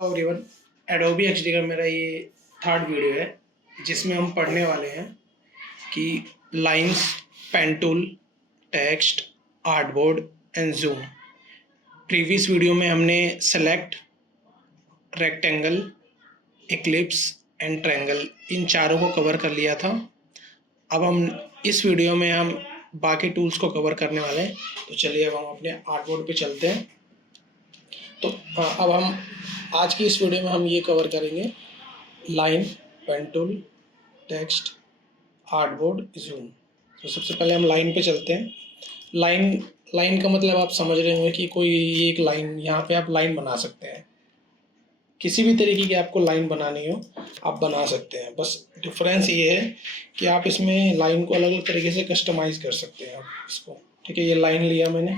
Everyone, Adobe XD का मेरा ये थर्ड वीडियो है जिसमें हम पढ़ने वाले हैं कि lines, pen tool, text, artboard and zoom. Previous video में हमने select, rectangle, ellipse and triangle इन चारों को कवर कर लिया था। अब हम इस वीडियो में हम बाकी टूल्स को कवर करने वाले हैं। तो चलिए अब हम अपने आर्टबोर्ड पे चलते हैं। तो अब हम आज की इस वीडियो में हम ये कवर करेंगे line, pen tool, text, artboard, zoom. तो सबसे पहले हम लाइन पे चलते हैं। लाइन का मतलब आप समझ रहे होंगे कि कोई एक लाइन, यहाँ पे आप लाइन बना सकते हैं। किसी भी तरीके की आपको लाइन बनानी हो आप बना सकते हैं। बस डिफरेंस ये है कि आप इसमें लाइन को अलग अलग तरीके से कस्टमाइज़ कर सकते हैं आप इसको। ठीक है, ये लाइन लिया मैंने,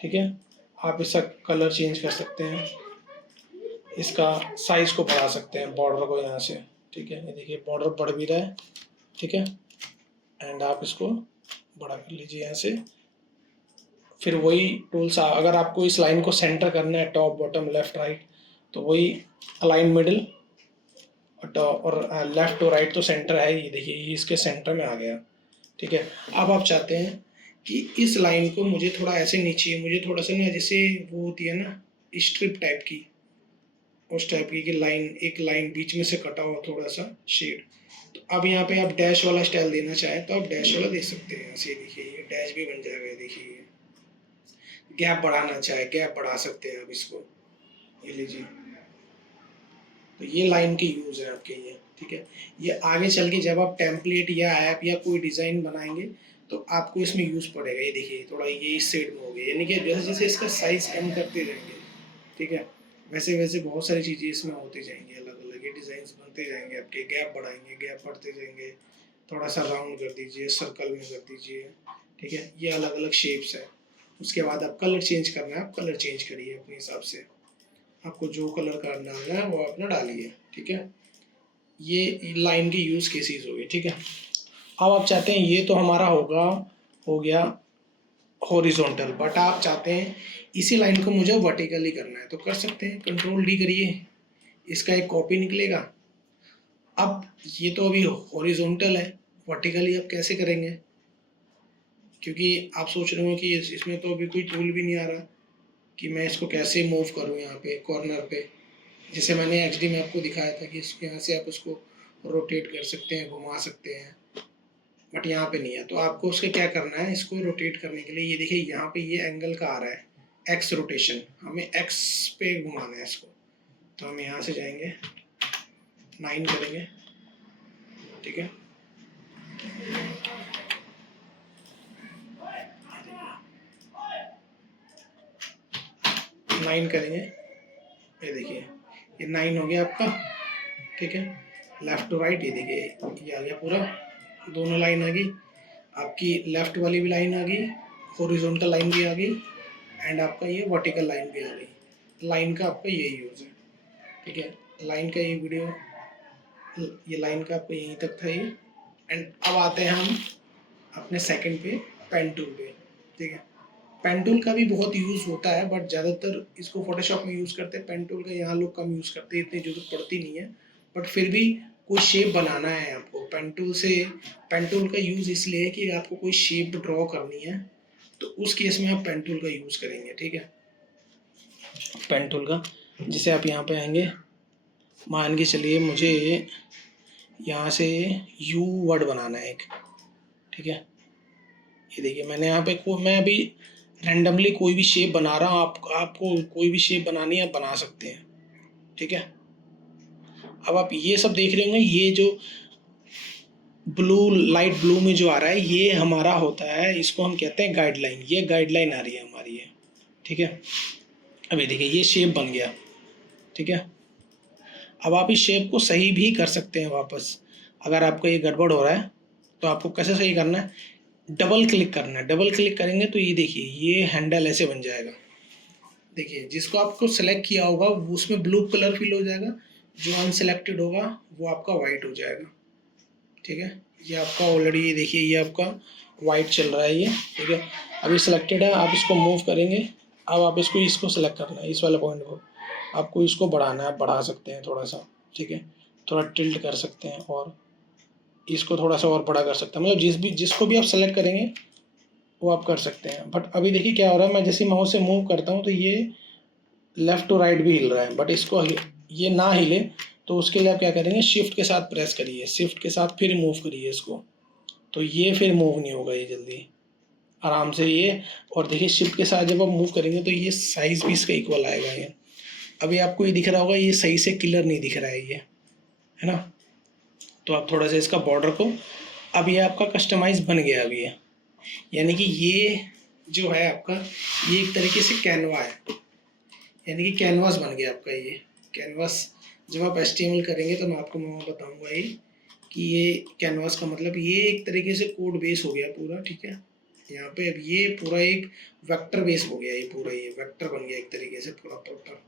ठीक है। आप इसका कलर चेंज कर सकते हैं, इसका साइज़ को बढ़ा सकते हैं, बॉर्डर को यहाँ से, ठीक है। ये देखिए बॉर्डर बढ़ भी रहा है, ठीक है। एंड आप इसको बड़ा कर लीजिए यहाँ से। फिर वही टूल्स, अगर आपको इस लाइन को सेंटर करना है, टॉप बॉटम लेफ्ट राइट, तो वही अलाइन मिडिल और लेफ्ट टू राइट तो सेंटर है। ये देखिए ये इसके सेंटर में आ गया, ठीक है। अब आप चाहते हैं कि इस लाइन को मुझे थोड़ा ऐसे नीचे, मुझे थोड़ा सा ना जैसे वो होती है ना स्ट्रिप टाइप की, उस टाइप की कि लाइन, एक लाइन बीच में से कटा हुआ थोड़ा सा शेड। तो अब यहाँ पे आप डैश वाला स्टाइल देना चाहें तो आप डैश वाला दे सकते हैं। ऐसे देखिए ये डैश भी बन जाएगा। देखिए गैप बढ़ाना चाहे गैप बढ़ा सकते हैं आप इसको, ये लीजिए। तो ये लाइन के यूज़ है आपके ये, ठीक है। ये आगे चल के जब आप टेम्पलेट या ऐप या कोई डिज़ाइन बनाएंगे तो आपको इसमें यूज़ पड़ेगा। ये देखिए थोड़ा ये इस साइड में हो गया, यानी कि जैसे जैसे इसका साइज़ कम करते जाएंगे, ठीक है, वैसे वैसे बहुत सारी चीज़ें इसमें होती जाएंगी, अलग अलग ये डिज़ाइंस बनते जाएंगे आपके। गैप बढ़ाएंगे, गैप बढ़ते जाएंगे, थोड़ा सा राउंड कर दीजिए, सर्कल में कर दीजिए, ठीक है। ये अलग अलग शेप्स है। उसके बाद आप कलर चेंज करना है, आप कलर चेंज करिए अपने हिसाब से, आपको जो कलर करना है वो अपना डालिए, ठीक है। ये लाइन की यूज़ केसेस हो गए, ठीक है। अब आप चाहते हैं ये तो हमारा हो गया हॉरिजॉन्टल, बट आप चाहते हैं इसी लाइन को मुझे वर्टिकली करना है तो कर सकते हैं, कंट्रोल डी करिए, इसका एक कॉपी निकलेगा। अब ये तो अभी हॉरिजॉन्टल है, वर्टिकली आप कैसे करेंगे, क्योंकि आप सोच रहे हो कि इसमें तो अभी कोई टूल भी नहीं आ रहा कि मैं इसको कैसे मूव करूँ यहाँ पे कॉर्नर पे। जैसे मैंने एक्सडी में आपको दिखाया था कि इसको यहाँ से आप उसको रोटेट कर सकते हैं, घुमा सकते हैं, बट यहाँ पे नहीं है। तो आपको उसके क्या करना है, इसको रोटेट करने के लिए ये देखिए यहाँ पे ये एंगल का आ रहा है एक्स रोटेशन, हमें एक्स पे घुमाना है इसको। तो हम यहाँ से जाएंगे, 9 करेंगे, ठीक है। नाइन करेंगे, ये देखिए ये 9 हो गया आपका, ठीक है। लेफ्ट टू राइट ये देखिए ये आ गया पूरा, दोनों लाइन आ गई आपकी, लेफ्ट वाली भी लाइन आ गई, हॉरिजॉन्टल लाइन भी आ गई, एंड आपका ये वर्टिकल लाइन भी आ गई। लाइन का आपका यही यूज़ है, ठीक है। लाइन का ये वीडियो, ये लाइन का आपको यहीं तक था ये। एंड अब आते हैं हम अपने सेकंड पे, पेन टूल पे, ठीक है। पेन टूल का भी बहुत यूज़ होता है बट ज़्यादातर इसको फोटोशॉप में यूज़ करते हैं। पेन टूल का यहाँ लोग कम यूज़ करते हैं, इतनी ज़रूरत पड़ती नहीं है, बट फिर भी कोई शेप बनाना है आपको पेन टूल से। पेन टूल का यूज़ इसलिए है कि आपको कोई शेप ड्रॉ करनी है तो उस केस में आप पेन टूल का यूज़ करेंगे, ठीक है। पेन टूल का जैसे आप यहाँ पे आएंगे, मान के चलिए मुझे यहाँ से यू वर्ड बनाना है एक, ठीक है। ये देखिए मैंने यहाँ पे मैं अभी रैंडमली कोई भी शेप बना रहा हूँ, आपको कोई भी शेप बनानी है आप बना सकते हैं, ठीक है। अब आप ये सब देख रहे होंगे, ये जो ब्लू, लाइट ब्लू में जो आ रहा है ये हमारा होता है, इसको हम कहते हैं गाइडलाइन। ये गाइडलाइन आ रही है हमारी ये, ठीक है। अभी देखिए ये शेप बन गया, ठीक है। अब आप इस शेप को सही भी कर सकते हैं वापस। अगर आपको ये गड़बड़ हो रहा है तो आपको कैसे सही करना है, डबल क्लिक करना है। डबल क्लिक करेंगे तो ये देखिए ये हैंडल ऐसे बन जाएगा। देखिए जिसको आपको सेलेक्ट किया होगा उसमें ब्लू कलर फिल हो जाएगा, जो अनसेलेक्टेड होगा वो आपका वाइट हो जाएगा, ठीक है। ये आपका ऑलरेडी, ये देखिए ये आपका वाइट चल रहा है ये, ठीक है। अभी सिलेक्टेड है, आप इसको मूव करेंगे। अब आप इसको सेलेक्ट करना है, इस वाले पॉइंट को आपको इसको बढ़ाना है, आप बढ़ा सकते हैं थोड़ा सा, ठीक है, थोड़ा टिल्ट कर सकते हैं और इसको थोड़ा सा और बड़ा कर सकते हैं, मतलब जिसको भी आप सेलेक्ट करेंगे वो आप कर सकते हैं। बट अभी देखिए क्या हो रहा है, मैं जैसे माउस से मूव करता हूँ तो ये लेफ़्ट टू राइट भी हिल रहा है, बट इसको ये ना हिले तो उसके लिए आप क्या करेंगे, शिफ्ट के साथ प्रेस करिए, शिफ्ट के साथ फिर मूव करिए इसको, तो ये फिर मूव नहीं होगा, ये जल्दी आराम से ये। और देखिए शिफ्ट के साथ जब आप मूव करेंगे तो ये साइज़ भी इसका इक्वल आएगा। ये अभी आपको ये दिख रहा होगा, ये सही से क्लियर नहीं दिख रहा है ये, है ना। तो आप थोड़ा सा इसका बॉर्डर को, अब ये आपका कस्टमाइज बन गया अभी ये, यानी कि ये जो है आपका, ये एक तरीके से कैनवा है, यानी कि कैनवास बन गया आपका ये कैनवास। जब आप HTML करेंगे तो मैं आपको बताऊंगा ये कि ये कैनवास का मतलब, ये एक तरीके से कोड बेस हो गया पूरा, ठीक है। यहाँ पे अब ये पूरा एक वेक्टर बेस हो गया, ये पूरा ये वेक्टर बन गया एक तरीके से पूरा प्रॉपर,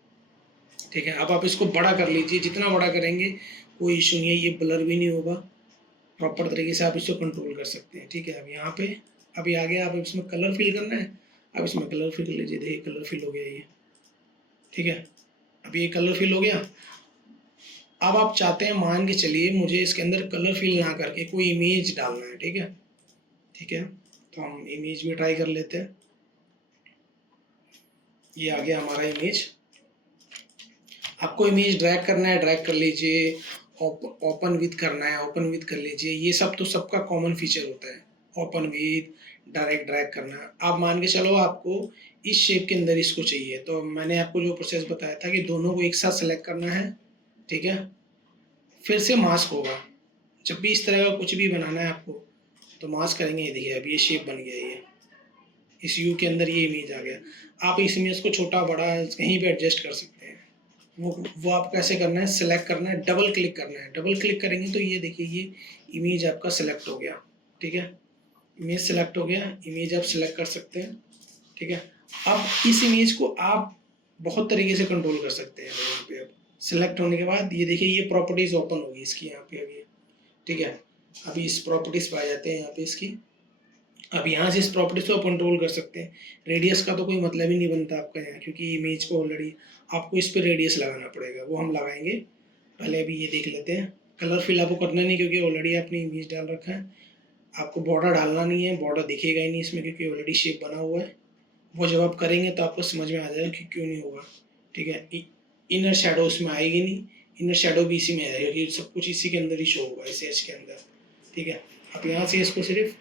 ठीक है। अब आप इसको बड़ा कर लीजिए, जितना बड़ा करेंगे कोई इशू नहीं है, ये ब्लर भी नहीं होगा, प्रॉपर तरीके से आप इसको कंट्रोल कर सकते हैं, ठीक है। अब यहाँ पे अभी आगे आप इसमें कलर फिल करना है, अब इसमें कलर फिल कर लीजिए, देखिए कलर फिल हो गया ये, ठीक है। अब ये कलर फिल हो गया। अब आप चाहते हैं, मान के चलिए मुझे इसके अंदर कलर फिल ना करके कोई इमेज डालना है, ठीक है, ठीक है। तो हम इमेज भी ट्राई कर लेते हैं। ये आ गया हमारा इमेज। आपको इमेज ड्रैग करना है, ड्रैग कर लीजिए, ओपन विथ करना है, ओपन विथ कर लीजिए, ये सब तो सबका कॉमन फीचर होता है, ओपन विथ, डायरेक्ट ड्रैग करना। आप मान के चलो आपको इस शेप के अंदर इसको चाहिए, तो मैंने आपको जो प्रोसेस बताया था कि दोनों को एक साथ सेलेक्ट करना है, ठीक है। फिर से मास्क होगा, जब भी इस तरह का कुछ भी बनाना है आपको तो मास्क करेंगे। ये देखिए अब ये शेप बन गया, ये इस यू के अंदर ये इमेज आ गया। आप इस इमेज को छोटा बड़ा कहीं भी एडजस्ट कर सकते हैं। वो आप कैसे करना है, सेलेक्ट करना है, डबल क्लिक करना है, डबल क्लिक करेंगे तो ये देखिए ये इमेज आपका सेलेक्ट हो गया, ठीक है। इमेज सेलेक्ट हो गया, इमेज आप सेलेक्ट कर सकते हैं, ठीक है। अब इस इमेज को आप बहुत तरीके से कंट्रोल कर सकते हैं। यहाँ पे अब सेलेक्ट होने के बाद ये देखिए ये प्रॉपर्टीज ओपन होगी इसकी यहाँ पे अभी, ठीक है। अभी इस प्रॉपर्टीज पे आ जाते हैं यहाँ पे इसकी। अब यहाँ से इस प्रॉपर्टीज को कंट्रोल कर सकते हैं। रेडियस का तो कोई मतलब ही नहीं बनता आपका यहाँ, क्योंकि इमेज को ऑलरेडी आपको इस पर रेडियस लगाना पड़ेगा, वो हम लगाएंगे। पहले अभी ये देख लेते हैं। कलर फिल आपको करना नहीं क्योंकि ऑलरेडी आपने इमेज डाल रखा है। आपको बॉर्डर डालना नहीं है, बॉर्डर दिखेगा ही नहीं इसमें क्योंकि ऑलरेडी शेप बना हुआ है। वो जब आप करेंगे तो आपको समझ में आ जाएगा कि क्यों नहीं होगा, ठीक है। इनर शेडो इसमें आएगी नहीं, इनर शेडो भी इसी में आएगा क्योंकि सब कुछ इसी के अंदर ही शो होगा, इस एज के अंदर, ठीक है। आप यहाँ से इसको सिर्फ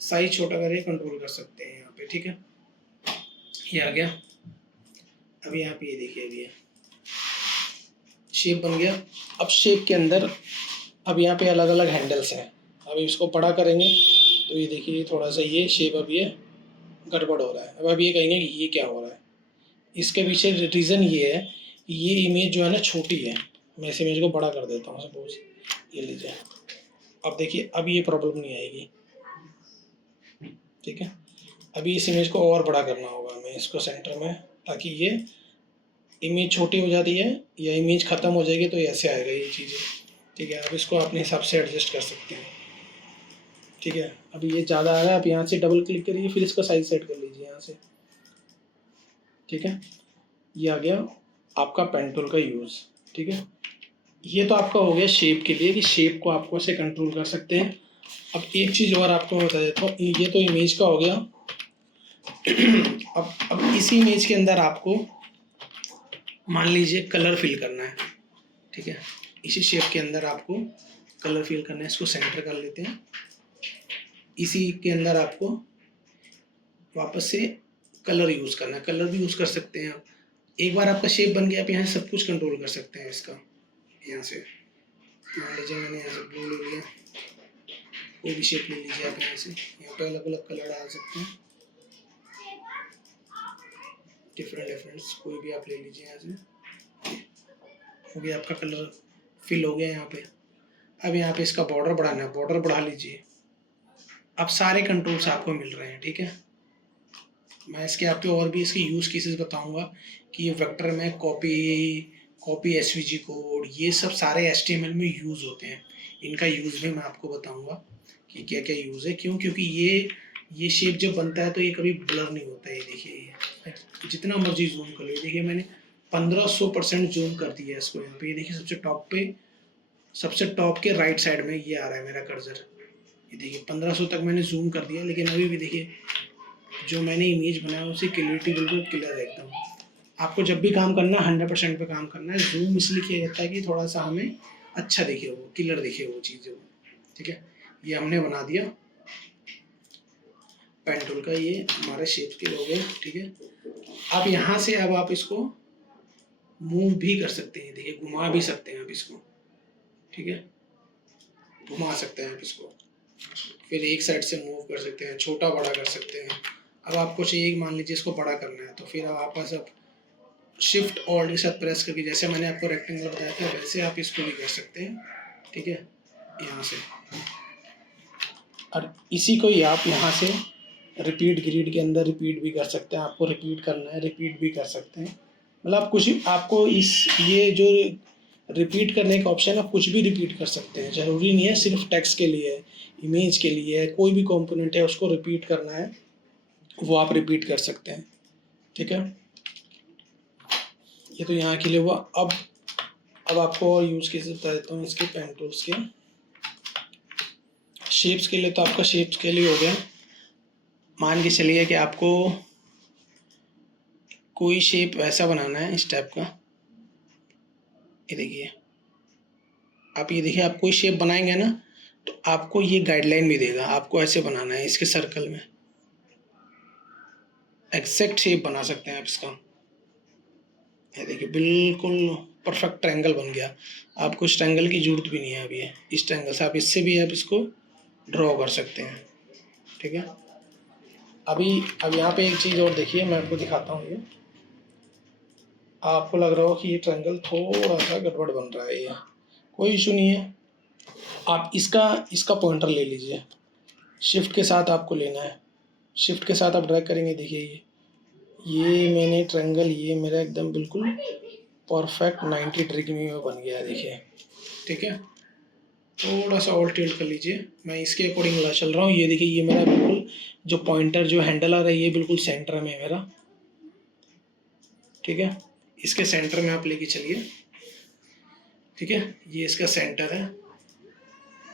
साइज छोटा करके कंट्रोल कर सकते हैं यहाँ पे, ठीक है। ये आ गया। अभी यहाँ पे ये देखिए अभी शेप बन गया। अब शेप के अंदर अब यहाँ पे अलग अलग हैंडल्स हैं। अभी इसको बड़ा करेंगे तो ये देखिए थोड़ा सा ये शेप अब ये गड़बड़ हो रहा है। अब ये कहेंगे कि ये क्या हो रहा है, इसके पीछे रीज़न ये है कि ये इमेज जो है ना छोटी है। मैं इस इमेज को बड़ा कर देता हूँ, सपोज ये लीजिए। अब देखिए अब ये प्रॉब्लम नहीं आएगी, ठीक है। अभी इस इमेज को और बड़ा करना होगा हमें, इसको सेंटर में, ताकि ये इमेज छोटी हो जाती है या इमेज ख़त्म हो जाएगी तो ऐसे आएगा ये चीज़ें, ठीक है। अब इसको अपने हिसाब से एडजस्ट कर सकते हैं, ठीक है। अभी ये ज़्यादा आ रहा है, आप यहाँ से डबल क्लिक करिए, फिर इसका साइज सेट कर लीजिए यहाँ से, ठीक है। ये आ गया आपका पेन टूल का यूज़, ठीक है। ये तो आपका हो गया शेप के लिए कि शेप को आपको ऐसे कंट्रोल कर सकते हैं। अब एक चीज़ और आपको बता देता हूँ, ये तो इमेज का हो गया। अब इसी इमेज के अंदर आपको मान लीजिए कलर फिल करना है, ठीक है। इसी शेप के अंदर आपको कलर फिल करना है, इसको सेंटर कर लेते हैं। इसी के अंदर आपको वापस से कलर यूज़ करना है, कलर भी यूज़ कर सकते हैं आप। एक बार आपका शेप बन गया, आप यहाँ सब कुछ कंट्रोल कर सकते हैं इसका। यहाँ से मान लीजिए मैंने यहाँ से ब्लू ले लिया, कोई भी शेप ले लीजिए आप यहाँ से। यहाँ पे अलग अलग कलर डाल सकते हैं, डिफरेंट कोई भी आप ले लीजिए यहाँ से। हो गया आपका कलर फिल हो गया यहाँ पे। अब यहाँ पे इसका बॉर्डर बढ़ाना है, बॉर्डर बढ़ा लीजिए। अब सारे कंट्रोल्स आपको मिल रहे हैं, ठीक है। मैं इसके आपको और भी इसके यूज़ केसेस बताऊंगा कि ये वेक्टर में कॉपी एसवीजी कोड, ये सब सारे HTML में यूज़ होते हैं। इनका यूज़ भी मैं आपको बताऊंगा कि क्या क्या यूज़ है, क्यों, क्योंकि ये ये शेप जब बनता है तो ये कभी ब्लर नहीं होता है। ये देखिए, ये जितना मर्जी जूम कर लो, ये देखिए मैंने 1500% जूम कर दिया है इसको। यहाँ पे ये देखिए सबसे टॉप के राइट साइड में ये आ रहा है मेरा कर्सर। ये देखिए 1500 तक मैंने जूम कर दिया, लेकिन अभी भी देखिए जो मैंने इमेज बनाया उसकी क्लियरिटी बिल्कुल क्लियर है एकदम। आपको जब भी काम करना है 100% पे काम करना है। जूम इसलिए किया जाता है कि थोड़ा सा हमें अच्छा दिखे, वो क्लियर दिखे वो चीज़ें। ठीक है, ये हमने बना दिया पेन टूल का, ये हमारे शेप के हो गए। ठीक है, अब यहाँ से अब आप इसको मूव भी कर सकते हैं। देखिए घुमा भी सकते हैं आप इसको। ठीक है, घुमा सकते हैं आप इसको, फिर एक साइड से मूव कर सकते हैं, छोटा बड़ा कर सकते हैं। अब आपको चाहिए मान लीजिए इसको बड़ा करना है, तो फिर आप पास अब शिफ्ट ऑल्ट के साथ प्रेस करके, जैसे मैंने आपको रेक्टेंगल बताया था वैसे आप इसको भी कर सकते हैं। ठीक है, यहाँ से, और इसी को ही आप यहाँ से रिपीट ग्रिड के अंदर रिपीट भी कर सकते हैं। आपको रिपीट करना है रिपीट भी कर सकते हैं। मतलब कुछ आपको ये जो रिपीट करने का ऑप्शन है, आप कुछ भी रिपीट कर सकते हैं। ज़रूरी नहीं है सिर्फ टेक्स्ट के लिए, इमेज के लिए, कोई भी कंपोनेंट है उसको रिपीट करना है वो आप रिपीट कर सकते हैं। ठीक है, ये तो यहाँ के लिए हुआ। अब आपको और यूज़ केसेस बता देता हूँ इसके पेन टूल्स के। शेप्स के लिए तो आपका शेप्स के लिए हो गया। मान के चलिए कि आपको कोई शेप ऐसा बनाना है इस टाइप का। ये देखिए, आप ये देखिए, आप कोई शेप बनाएंगे ना तो आपको ये गाइडलाइन भी देगा, आपको ऐसे बनाना है इसके सर्कल में। एग्जैक्ट शेप बना सकते हैं आप इसका। ये देखिए बिल्कुल परफेक्ट ट्रायंगल बन गया। आपको इस ट्रायंगल की जरूरत भी नहीं है अभी। इस ट्रायंगल से आप इससे भी आप इसको ड्रॉ कर सकते हैं। ठीक है, अब यहाँ पे एक चीज़ और देखिए, मैं आपको दिखाता हूँ। ये आपको लग रहा हो कि ये ट्रायंगल थोड़ा सा गड़बड़ बन रहा है, ये कोई इशू नहीं है। आप इसका पॉइंटर ले लीजिए, शिफ्ट के साथ आपको लेना है। शिफ्ट के साथ आप ड्रैग करेंगे, देखिए ये मैंने ट्रायंगल, ये मेरा एकदम बिल्कुल परफेक्ट 90 डिग्री में बन गया है। देखिए, ठीक है, थोड़ा सा और टिल्ट कर लीजिए, मैं इसके अकॉर्डिंग चल रहा हूँ। ये देखिए, ये मेरा बिल्कुल जो पॉइंटर जो हैंडल आ रहा है ये बिल्कुल सेंटर में है मेरा। ठीक है, इसके सेंटर में आप लेके चलिए। ठीक है, ये इसका सेंटर है।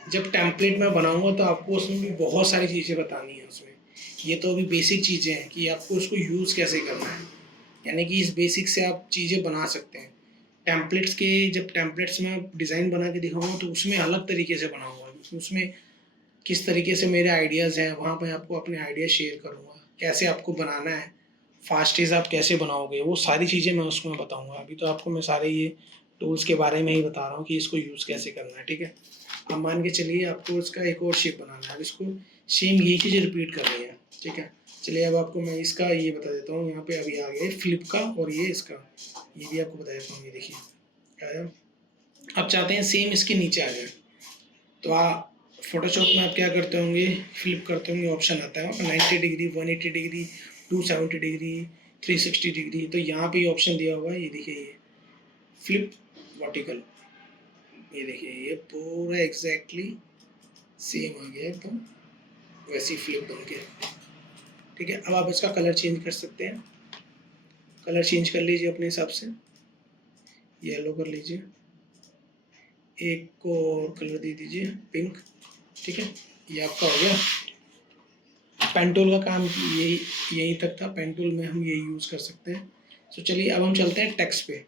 जब टेम्पलेट मैं बनाऊंगा तो आपको उसमें भी बहुत सारी चीज़ें बतानी है उसमें। ये तो अभी बेसिक चीज़ें हैं कि आपको उसको यूज़ कैसे करना है, यानी कि इस बेसिक से आप चीज़ें बना सकते हैं। टेम्पलेट्स के जब टेम्पलेट्स में डिज़ाइन बना के दिखाऊंगा तो उसमें अलग तरीके से बनाऊंगा। उसमें किस तरीके से मेरे आइडियाज़ हैं, वहाँ पे आपको अपने आइडिया शेयर करूँगा, कैसे आपको बनाना है, फास्टेज आप कैसे बनाओगे, वो सारी चीज़ें मैं उसमें बताऊँगा। अभी तो आपको मैं सारे ये टूल्स के बारे में ही बता रहा हूँ कि इसको यूज़ कैसे करना है। ठीक है, अब मान के चलिए आपको इसका एक और शेप बनाना है। अब इसको सेम यही चीज़ रिपीट करनी है। ठीक है, चलिए अब आपको मैं इसका ये बता देता हूँ। यहाँ पे अभी आ गया फ्लिप का, और ये इसका, ये भी आपको बता देता हूँ। ये देखिए आया। आप चाहते हैं सेम इसके नीचे आ जाए, तो फोटोशॉप में आप क्या करते होंगे, फ्लिप करते होंगे, ऑप्शन आता है 90 डिग्री, 180 डिग्री, 270 डिग्री, 360 डिग्री। तो यहाँ पे ऑप्शन दिया हुआ है, ये देखिए, ये फ्लिप वर्टिकल। ये देखिए, ये पूरा एग्जैक्टली सेम आ गया एकदम वैसी फ्लिप बन के। ठीक है, अब आप इसका कलर चेंज कर सकते हैं। कलर चेंज कर लीजिए अपने हिसाब से, येलो कर लीजिए, एक को और कलर दे दीजिए पिंक। ठीक है, ये आपका हो गया। पेन टूल का काम यही तक था। पेन टूल में हम ये यूज़ कर सकते हैं। तो चलिए अब हम चलते हैं टेक्स्ट पे।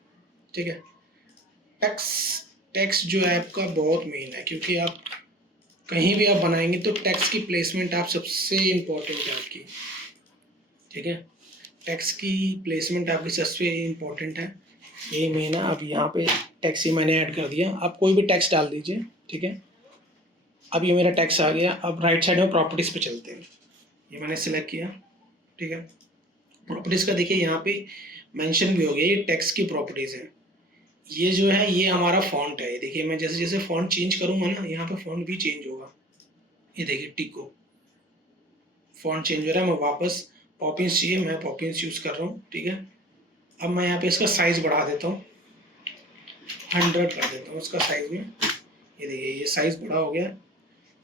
ठीक है, टेक्स्ट जो है आपका बहुत मेन है, क्योंकि आप कहीं भी आप बनाएंगे तो टेक्स्ट की प्लेसमेंट आप सबसे इम्पोर्टेंट है आपकी। ठीक है, टेक्स्ट की प्लेसमेंट आपकी सबसे इम्पोर्टेंट है, यही मेन है। अब यहाँ पे टेक्स्ट ही मैंने ऐड कर दिया। आप कोई भी टेक्स्ट डाल दीजिए। ठीक है, अब ये मेरा टेक्स्ट आ गया। अब राइट साइड में प्रॉपर्टीज़ पे चलते हैं। ये मैंने सेलेक्ट किया। ठीक है, प्रॉपर्टीज़ का देखिए यहाँ पे मेंशन भी हो गया, ये टेक्स्ट की प्रॉपर्टीज़ है। ये जो है ये हमारा फॉन्ट है। ये देखिए, मैं जैसे जैसे फॉन्ट चेंज करूँगा ना, यहाँ पे फॉन्ट भी चेंज होगा। ये देखिए टिको फॉन्ट चेंज हो रहा है। मैं वापस पॉपिंस चाहिए, मैं पॉपिंस यूज़ कर रहा हूँ। ठीक है, अब मैं यहाँ पे इसका साइज़ बढ़ा देता हूँ, 100 कर देता हूँ इसका साइज़ में। ये देखिए, ये साइज़ बड़ा हो गया।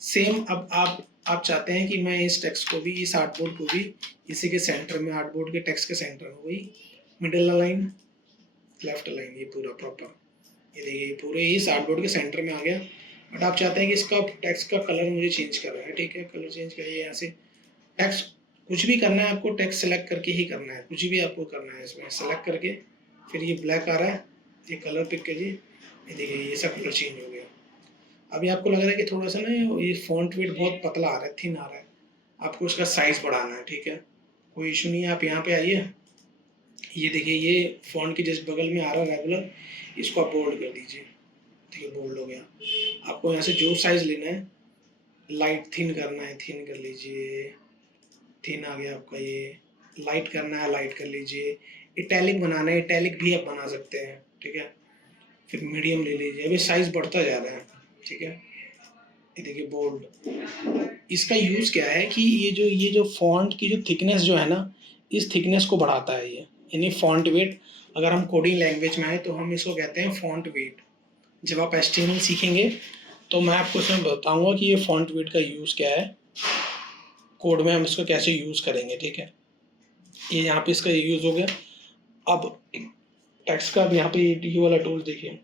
सेम अब आप आप चाहते हैं कि मैं इस टेक्स्ट को भी, इस आर्टबोर्ड को भी इसी के सेंटर में, आर्टबोर्ड के टेक्स्ट के सेंटर में, वही मिडिल लाइन, लेफ्ट लाइन, ये पूरा प्रॉपर, ये देखिए पूरे इस आर्टबोर्ड के सेंटर में आ गया। बट आप चाहते हैं कि इसका टेक्स्ट का कलर मुझे चेंज करना है, ठीक है, कलर चेंज करिए। यहाँ से टेक्स्ट कुछ भी करना है आपको, टेक्स्ट सेलेक्ट करके ही करना है, कुछ भी आपको करना है इसमें सेलेक्ट करके। फिर ये ब्लैक आ रहा है, ये कलर पिक कीजिए, ये देखिए ये सब कलर चेंज हो गया। अभी आपको लग रहा है कि थोड़ा सा ना ये फॉन्ट वेट बहुत पतला आ रहा है, थिन आ रहा है, आपको उसका साइज़ बढ़ाना है, ठीक है, कोई इशू नहीं है। आप यहाँ पे आइए, ये देखिए ये फॉन्ट के जस्ट बगल में आ रहा है रेगुलर, इसको आप बोल्ड कर दीजिए, ठीक है, बोल्ड हो गया। आपको यहाँ से जो साइज़ लेना है, लाइट थिन करना है, थिन कर लीजिए, थिन आ गया आपका। ये लाइट करना है, लाइट कर लीजिए। इटैलिक बनाना है, इटैलिक भी आप बना सकते हैं, ठीक है। फिर मीडियम ले लीजिए, अभी साइज़ बढ़ता जा रहा है, ठीक है। ये देखिए बोल्ड, इसका यूज़ क्या है कि ये जो फॉन्ट की जो थिकनेस जो है ना, इस थिकनेस को बढ़ाता है ये, यानी फॉन्ट वेट। अगर हम कोडिंग लैंग्वेज में आए तो हम इसको कहते हैं फॉन्ट वेट। जब आप HTML सीखेंगे तो मैं आपको इसमें बताऊंगा कि ये फॉन्ट वेट का यूज़ क्या है, कोड में हम इसको कैसे यूज़ करेंगे, ठीक है। ये यहाँ पे इसका यूज़ हो गया। अब टेक्स्ट का अब यहाँ पे ये वाला टूल देखिए,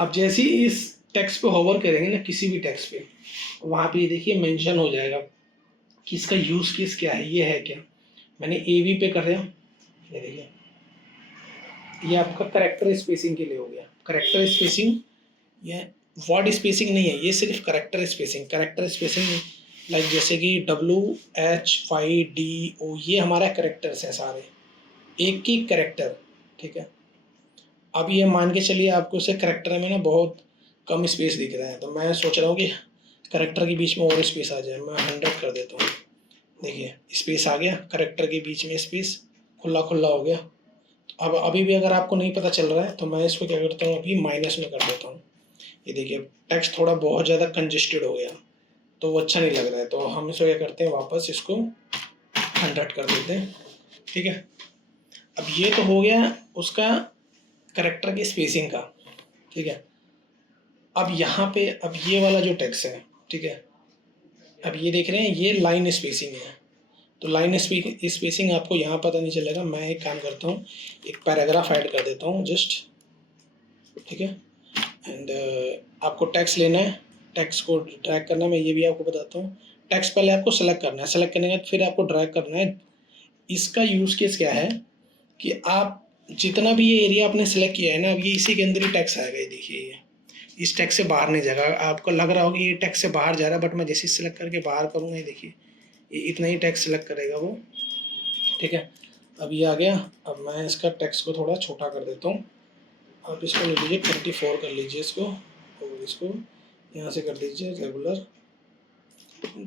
अब जैसे ही इस टेक्स्ट पे होवर करेंगे ना, किसी भी टेक्स्ट पे, वहाँ पे ये देखिए मेंशन हो जाएगा कि इसका यूज़ केस क्या है, ये है क्या। मैंने AV पे कर दिया, ये देखिए ये आपका करेक्टर स्पेसिंग के लिए हो गया। करेक्टर स्पेसिंग, ये वर्ड स्पेसिंग नहीं है, ये सिर्फ character spacing. Character spacing like जैसे कि WHYDO, ये हमारा करेक्टर्स हैं सारे, एक ही करेक्टर, ठीक है। अब ये मान के चलिए आपको उसे करेक्टर में ना बहुत कम स्पेस दिख रहा है, तो मैं सोच रहा हूँ कि करेक्टर के बीच में और स्पेस आ जाए, मैं 100 कर देता हूँ। देखिए स्पेस आ गया, करेक्टर के बीच में स्पेस खुला खुला हो गया। अब अभी भी अगर आपको नहीं पता चल रहा है तो मैं इसको क्या करता हूँ, अभी माइनस में कर देता हूँ। ये देखिए टेक्स्ट थोड़ा बहुत ज़्यादा कंजेस्टेड हो गया, तो वो अच्छा नहीं लग रहा है, तो हम इसको क्या करते हैं, वापस इसको 100 कर देते हैं, ठीक है। अब ये तो हो गया उसका करेक्टर की स्पेसिंग का, ठीक है। अब यहाँ पे अब ये वाला जो टेक्स्ट है, ठीक है, अब ये देख रहे हैं ये लाइन स्पेसिंग है, तो लाइन स्पेसिंग आपको यहाँ पता नहीं चलेगा। मैं एक काम करता हूँ, एक पैराग्राफ ऐड कर देता हूँ जस्ट, ठीक है। एंड आपको टेक्स्ट लेना है, टेक्स्ट को ड्रैग करना है, मैं ये भी आपको बताता हूँ। टेक्स्ट पहले आपको सेलेक्ट करना है, सेलेक्ट करने के बाद फिर आपको ड्रैग करना है। इसका यूज़ केस क्या है कि आप जितना भी ये एरिया आपने सेलेक्ट किया है ना, अब ये इसी के अंदर ही टेक्स्ट आएगा, ये देखिए ये इस टेक्स्ट से बाहर नहीं जाएगा। आपको लग रहा होगा ये टेक्स्ट से बाहर जा रहा है, बट मैं जैसे सेलेक्ट करके बाहर करूँगा, ये देखिए ये इतना ही टेक्स्ट सेलेक्ट करेगा वो, ठीक है। अब ये आ गया। अब मैं इसका टेक्स्ट को थोड़ा छोटा कर देता हूँ। आप इसको ले लीजिए 24 कर लीजिए इसको, और इसको यहाँ से कर दीजिए रेगुलर।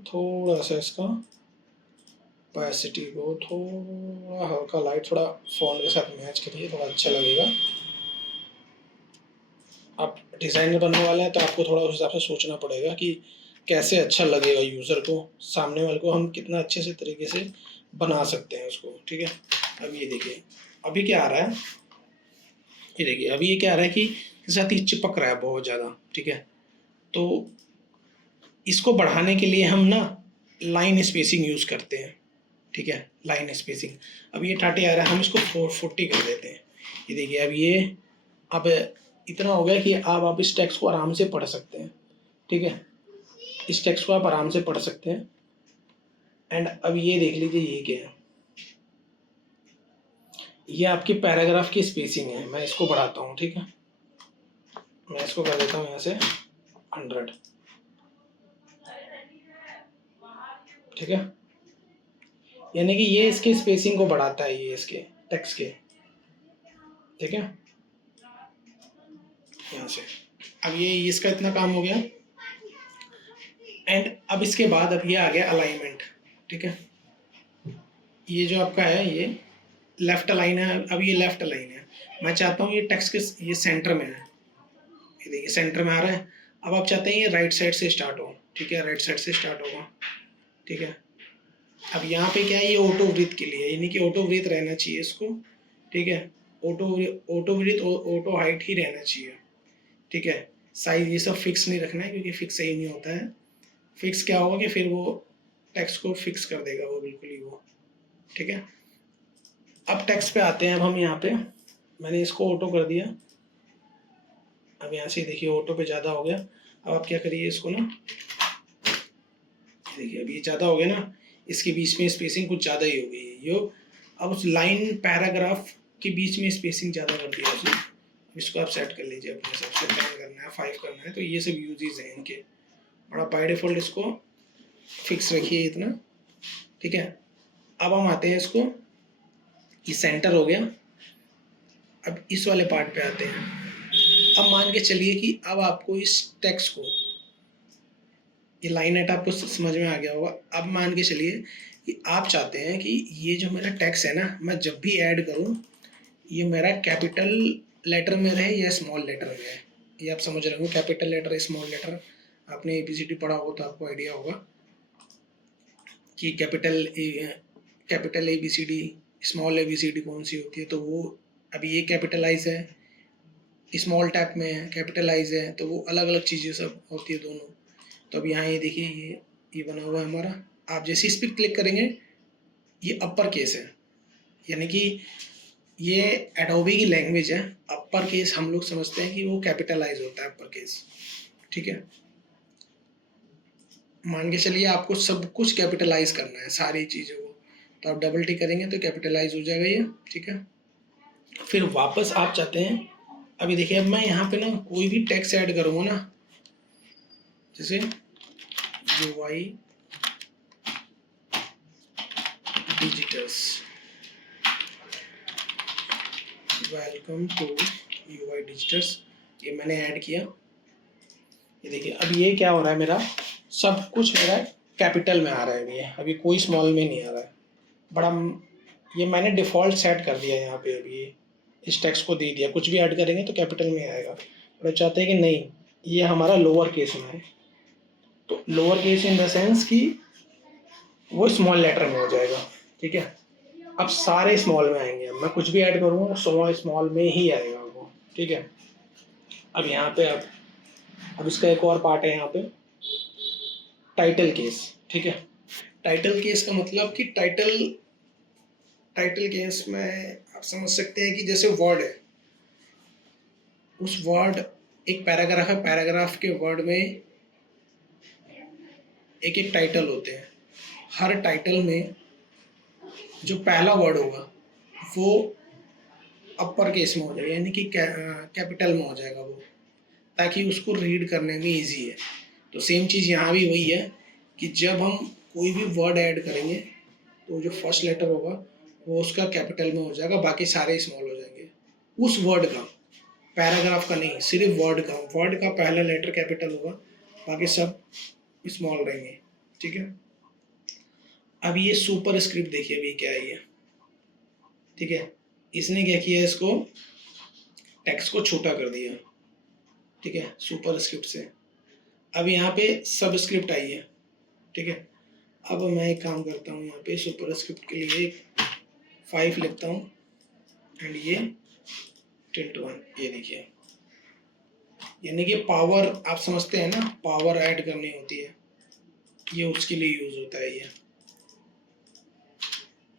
थोड़ा सा इसका ओपेसिटी को थोड़ा हल्का लाइट, थोड़ा फ़ॉन्ट के साथ मैच करिए, थोड़ा अच्छा लगेगा। आप डिज़ाइनर बनने वाले हैं तो आपको थोड़ा उस हिसाब से सोचना पड़ेगा कि कैसे अच्छा लगेगा यूज़र को, सामने वाले को हम कितना अच्छे से तरीके से बना सकते हैं उसको, ठीक है। अब ये देखिए अभी क्या आ रहा है, ये देखिए अभी ये क्या आ रहा है कि साथ ही चिपक रहा है बहुत ज़्यादा, ठीक है। तो इसको बढ़ाने के लिए हम ना लाइन स्पेसिंग यूज़ करते हैं, ठीक है, लाइन स्पेसिंग। अब ये 30 आ रहा है, हम इसको 440 कर देते हैं। ये देखिए अब ये अब इतना हो गया कि अब आप इस टेक्स्ट को आराम से पढ़ सकते हैं, ठीक है, इस टेक्स्ट को आप आराम से पढ़ सकते हैं। एंड अब ये देख लीजिए ये क्या है, ये आपकी पैराग्राफ की स्पेसिंग है। मैं इसको बढ़ाता हूँ, ठीक है, मैं इसको कर देता हूँ यहाँ से 100, ठीक है। यानी कि ये इसके स्पेसिंग को बढ़ाता है, ये इसके टेक्स्ट के, ठीक है, यहाँ से। अब ये इसका इतना काम हो गया। एंड अब इसके बाद अब ये आ गया अलाइनमेंट, ठीक है। ये जो आपका है ये लेफ्ट अलाइन है, अब ये लेफ्ट अलाइन है। मैं चाहता हूँ ये टेक्स्ट के ये सेंटर में है, ये देखिए सेंटर में आ रहा है। अब आप चाहते हैं ये राइट साइड से स्टार्ट हो, ठीक है, राइट साइड से स्टार्ट होगा, ठीक है। अब यहाँ पे क्या है, ये ऑटो वृत्त के लिए, यानी कि ऑटो वृत्त रहना चाहिए इसको, ठीक है। ऑटो ऑटो वृत्त ऑटो हाइट ही रहना चाहिए, ठीक है। साइज ये सब फिक्स नहीं रखना है क्योंकि फिक्स सही नहीं होता है। फिक्स क्या होगा कि फिर वो टेक्स्ट को फिक्स कर देगा वो बिल्कुल ही वो, ठीक है। अब टेक्स्ट पे आते हैं, अब हम यहाँ पे मैंने इसको ऑटो कर दिया। अब यहाँ से देखिए ऑटो पे ज़्यादा हो गया। अब आप क्या करिए इसको ना, देखिए अब ये ज़्यादा हो गया ना, इसके बीच में स्पेसिंग कुछ ज़्यादा ही हो गई है यो। अब उस लाइन पैराग्राफ के बीच में स्पेसिंग ज़्यादा कर दिया उसने। इसको आप सेट कर लीजिए अपने हिसाब से, 10 करना है 5 करना है, तो ये सब यूजेस हैं इनके। और आप बाय डिफ़ॉल्ट इसको फिक्स रखिए इतना, ठीक है। अब हम आते हैं इसको, ये सेंटर हो गया। अब इस वाले पार्ट पे आते हैं। अब मान के चलिए कि अब आपको इस टेक्स्ट को, ये लाइन एट आपको समझ में आ गया होगा। अब मान के चलिए कि आप चाहते हैं कि ये जो मेरा टेक्स्ट है ना, मैं जब भी ऐड करूं ये मेरा कैपिटल लेटर में रहे या स्मॉल लेटर में रहे। ये आप समझ रहे हो, कैपिटल लेटर स्मॉल लेटर, आपने एबीसीडी पढ़ा हो तो आपको आइडिया होगा कि कैपिटल एबीसीडी स्मॉल एबीसीडी कौन सी होती है। तो वो अभी ये कैपिटलाइज है, स्मॉल टैप में है, कैपिटलाइज है, तो वो अलग अलग चीज़ें सब होती है दोनों। तो अब यहाँ ये देखिए ये बना हुआ है हमारा। आप जैसे इस पर क्लिक करेंगे ये अपर केस है, यानी कि ये एडोबी की लैंग्वेज है। अपर केस हम लोग समझते हैं कि वो कैपिटलाइज होता है अपर केस, ठीक है। मान के चलिए आपको सब कुछ कैपिटलाइज करना है सारी चीज़ों को, तो आप डबल टिक करेंगे तो कैपिटलाइज हो जाएगा ये, ठीक है। फिर वापस आप चाहते हैं, अभी देखिए अब मैं यहाँ पे ना कोई भी टेक्स्ट ऐड करूँगा ना, जैसे UI Digitals, welcome to UI Digitals, ये मैंने ऐड किया। ये देखिए अब ये क्या हो रहा है, मेरा सब कुछ मेरा कैपिटल में आ रहा है, अभी कोई स्मॉल में नहीं आ रहा है। बड़ा ये मैंने डिफ़ॉल्ट सेट कर दिया यहाँ पे, अभी इस टेक्स्ट को दे दिया, कुछ भी ऐड करेंगे तो कैपिटल में आएगा। और चाहते हैं कि नहीं ये हमारा लोअर केस में है, तो lower case in the sense कि वो स्मॉल लेटर में हो जाएगा, ठीक है। अब सारे स्मॉल में आएंगे, अब मैं कुछ भी ऐड करूँगा स्मॉल में ही आएगा वो, ठीक है। अब यहाँ पे अब इसका एक और पार्ट है यहाँ पे, टाइटल केस, ठीक है। टाइटल केस का मतलब कि टाइटल केस में आप समझ सकते हैं कि जैसे वर्ड है, उस वर्ड एक पैराग्राफ है, पैराग्राफ के वर्ड में एक एक टाइटल होते हैं। हर टाइटल में जो पहला वर्ड होगा वो अपर केस में हो जाएगा, यानी कि कैपिटल में हो जाएगा वो, ताकि उसको रीड करने में इजी है। तो सेम चीज़ यहाँ भी वही है कि जब हम कोई भी वर्ड ऐड करेंगे तो जो फर्स्ट लेटर होगा वो उसका कैपिटल में हो जाएगा, बाकी सारे स्मॉल हो जाएंगे। उस वर्ड का, पैराग्राफ का नहीं, सिर्फ वर्ड का पहला लेटर कैपिटल होगा, बाकी सब स्मॉल रहेंगे, ठीक है। अब ये सुपर स्क्रिप्ट देखिए अभी क्या है ये, ठीक है। इसने क्या किया, इसको टेक्स्ट को छोटा कर दिया, ठीक है, सुपर स्क्रिप्ट से। अब यहाँ पे सब स्क्रिप्ट आई है, ठीक है। अब मैं एक काम करता हूँ, यहाँ पे सुपर स्क्रिप्ट के लिए 5 लिखता हूँ एंड ये ~1, ये देखिए, यानी कि पावर आप समझते हैं ना, पावर ऐड करनी होती है, ये उसके लिए यूज होता है। ये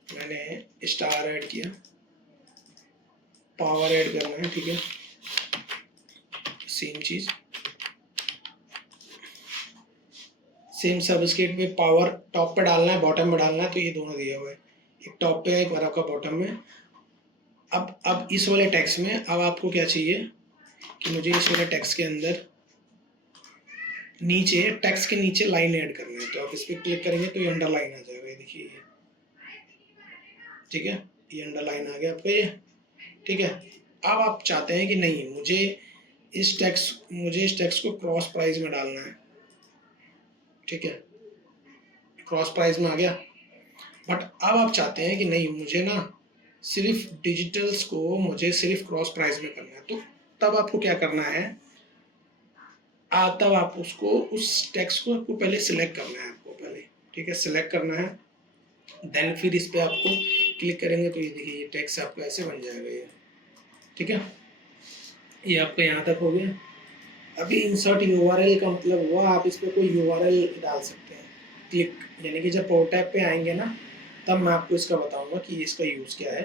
मैंने स्टार ऐड किया, पावर ऐड करना है, ठीक है। सेम चीज, सेम सबस्क्रिप्ट में पावर टॉप पे डालना है बॉटम में डालना है, तो ये दोनों दिया हुआ है, एक टॉप पे है एक आपका बॉटम में। अब इस वाले टेक्स्ट में अब आपको क्या चाहिए कि मुझे इस वाले टेक्स्ट के अंदर नीचे, टेक्स्ट के नीचे लाइन ऐड करना है, तो आप इस पर क्लिक करेंगे तो ये अंडरलाइन आ जाएगा, ये देखिए ये, ठीक है, ये अंडरलाइन आ गया आपका ये, ठीक है। अब आप चाहते हैं कि नहीं मुझे इस टेक्स्ट को क्रॉस प्राइस में डालना है, ठीक है, क्रॉस प्राइस में आ गया। बट अब आप चाहते हैं कि नहीं मुझे ना सिर्फ डिजिटल्स को मुझे सिर्फ क्रॉस प्राइस में करना है, तो तब आपको क्या करना है, तब आप उसको उस टेक्स्ट को आपको पहले सिलेक्ट करना है, आपको पहले, ठीक है, सिलेक्ट करना है। देन फिर इस पे आपको क्लिक करेंगे तो ये देखिए ये टेक्स्ट आपका ऐसे बन जाएगा ये, ठीक है। ये आपका यहाँ तक हो गया। अभी इंसर्ट यूआरएल का मतलब हुआ आप इस पर कोई यूआरएल डाल सकते हैं, क्लिक, यानी कि जब पोर्ट टैब पे आएंगे ना तब मैं आपको इसका बताऊंगा कि इसका यूज़ क्या है।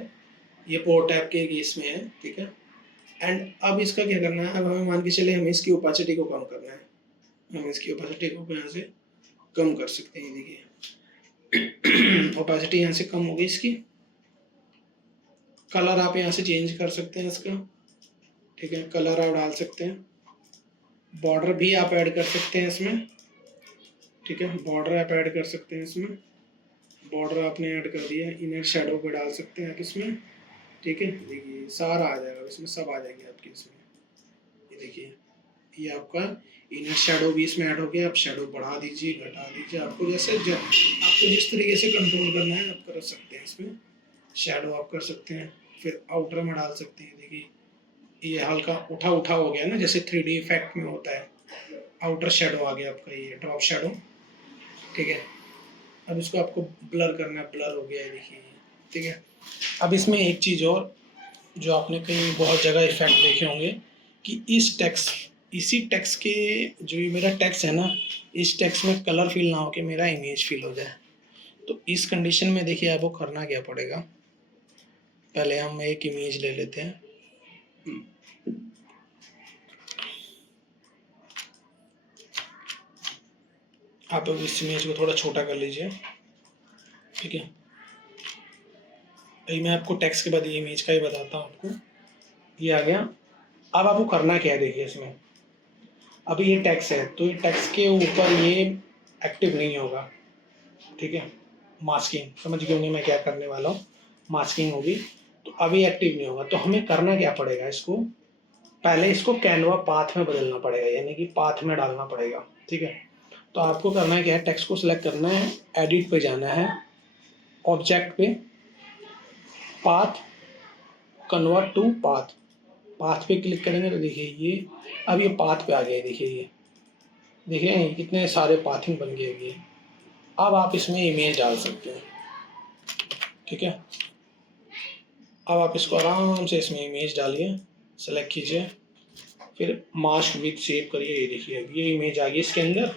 ये पोर्ट टैब के केस में है, ठीक है। एंड अब इसका क्या करना है, अब हमें मान के चले हमें इसकी ओपेसिटी को कम करना है, हम इसकी ओपेसिटी को यहाँ से कम कर सकते हैं। देखिए ओपेसिटी यहाँ से कम होगी इसकी। कलर आप यहाँ से चेंज कर सकते हैं इसका, ठीक है, कलर आप डाल सकते हैं। बॉर्डर भी आप ऐड कर सकते हैं इसमें, ठीक है, बॉर्डर आप ऐड कर सकते हैं इसमें। बॉर्डर आपने ऐड कर दिया, इनर शेडो को डाल सकते हैं आप इसमें, ठीक है। देखिए सारा आ जाएगा इसमें, सब आ जाएंगे आपके इसमें। ये देखिए ये आपका इनर शेडो भी इसमें ऐड हो गया। आप शेडो बढ़ा दीजिए, घटा दीजिए, आपको आपको जिस तरीके से कंट्रोल करना है आप कर सकते हैं। इसमें शेडो आप कर सकते हैं, फिर आउटर में डाल सकते हैं। देखिए ये हल्का उठा उठा हो गया ना, जैसे 3D इफेक्ट में होता है। आउटर शेडो आ गया आपका, ये ड्रॉप शेडो, ठीक है। अब इसको आपको ब्लर करना है, ब्लर हो गया है, देखिए, ठीक है। अब इसमें एक चीज़ और जो आपने कहीं बहुत जगह इफेक्ट देखे होंगे कि इसी टेक्स्ट के जो ये मेरा टेक्स्ट है ना, इस टेक्स्ट में कलर फील ना हो के मेरा इमेज फील हो जाए। तो इस कंडीशन में देखिए आपको करना क्या पड़ेगा। पहले हम एक इमेज ले लेते हैं, आप इस इमेज को थोड़ा छोटा कर लीजिए, ठीक है। अभी मैं आपको टेक्स्ट के बाद ये इमेज का ही बताता हूँ आपको। ये आ गया। अब आपको करना क्या है, देखिए इसमें अभी ये टेक्स्ट है तो ये टेक्स्ट के ऊपर ये एक्टिव नहीं होगा, ठीक है। मास्किंग समझ गए होंगे मैं क्या करने वाला हूँ, मास्किंग होगी तो अभी एक्टिव नहीं होगा। तो हमें करना क्या पड़ेगा, इसको पहले इसको कैनवा पाथ में बदलना पड़ेगा, यानी कि पाथ में डालना पड़ेगा, ठीक है। तो आपको करना है क्या है, टेक्स्ट को सिलेक्ट करना है, एडिट पे जाना है, ऑब्जेक्ट पे, path, convert to path, path पे क्लिक करेंगे तो देखिए ये अब ये पाथ पे आ गया है। देखिए ये कितने सारे पाथिंग बन गए ये। अब आप इसमें इमेज डाल सकते हैं, ठीक है। अब आप इसको आराम से इसमें इमेज डालिए, सेलेक्ट कीजिए, फिर मास्क विथ सेव करिए। ये देखिए अब ये इमेज आ गई इसके अंदर।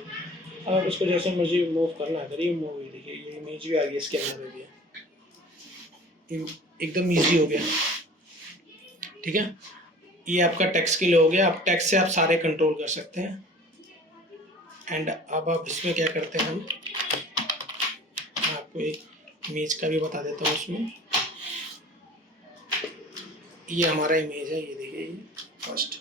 अब आप इसको जैसे मर्जी मूव करना है करिए, मूव। देखिए ये इमेज भी आ गई इसके अंदर, एकदम ईजी हो गया, ठीक है। ये आपका टेक्स्ट के लिए हो गया। अब टेक्स्ट से आप सारे कंट्रोल कर सकते हैं। एंड अब आप इसमें क्या करते हैं, मैं आपको एक इमेज का भी बता देता हूँ। उसमें ये हमारा इमेज है, ये देखिए ये फर्स्ट।